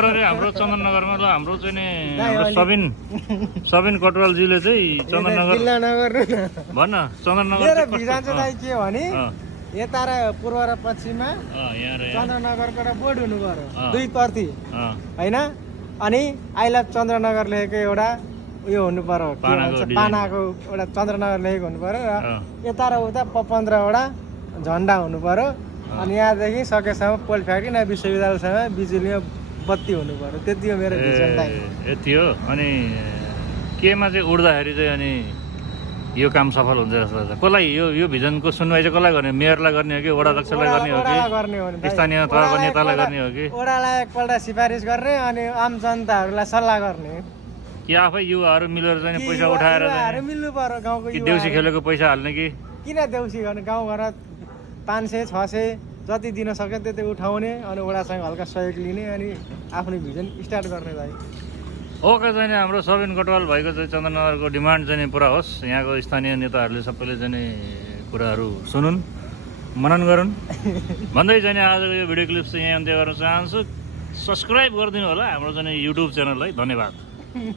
पर रे हाम्रो चन्दननगरमा ल हाम्रो चाहिँ नि सबिन कटवालजीले चाहिँ चन्दननगर जिल्ला नगर्नु न भन्न चन्दननगर मेरो भिजन चाहिँ दाइ के हो भने यता र पूर्व र पश्चिममा यहाँ र चन्द्रनगरको एउटा बोर्ड हुनु पर्यो 2 प्रति यहाँ होइन अनि आई लभ चन्द्रनगर लेखेको एउटा उयो हुनु पर्यो पानाको एउटा चन्द्रनगर लेखेको हुनु पर्यो र यता र उता 15वटा झन्डा हुनु पर्यो अनि यहाँदेखि सकेसम्म पोल फ्याक्ट्री न विश्वविद्यालयसम्म बिजुलीमा बत्ती हुनु पर्यो त्यति हो मेरो भिजन दाइ यति हो अनि केमा चाहिँ उड्दाखेरि चाहिँ अनि यो काम सफल हुन्छ जस्तो लाग्छ कसलाई यो भिजनको सुनवाई चाहिँ कसलाई गर्ने मेयरलाई गर्ने हो कि वडा अध्यक्षलाई गर्ने हो कि स्थानीय तहको नेतालाई गर्ने हो कि वडालाई एकपल्ट सिफारिस गर्ने अनि आम जनताहरूलाई सल्लाह गर्ने कि आफै युवाहरू मिलेर चाहिँ पैसा उठाएर मिल्नु पर्यो गाउँको देउसी खेलेको पैसा हाल्ने कि किन देउसी गर्ने गाउँघर 500-600 जति दिन सक्यो त्यति उठाउने अनि वडासँग हल्का सहयोग लिने अनि आफ्नो भिजन स्टार्ट गर्ने भाइ ओके चाहिँ हाम्रो सबिन कटवाल भएको चाहिँ चन्द्रनगरको डिमान्ड चाहिँ पुरा होस् यहाँको स्थानीय नेताहरूले सबैले चाहिँ कुराहरू सुनुन् मनन गरून् भन्दै चाहिँ आजको यो भिडियो क्लिप चाहिँ यहाँ अन्त्य गर्न चाहन्छु सब्सक्राइब गरिदिनु होला हाम्रो चाहिँ युट्युब च्यानललाई धन्यवाद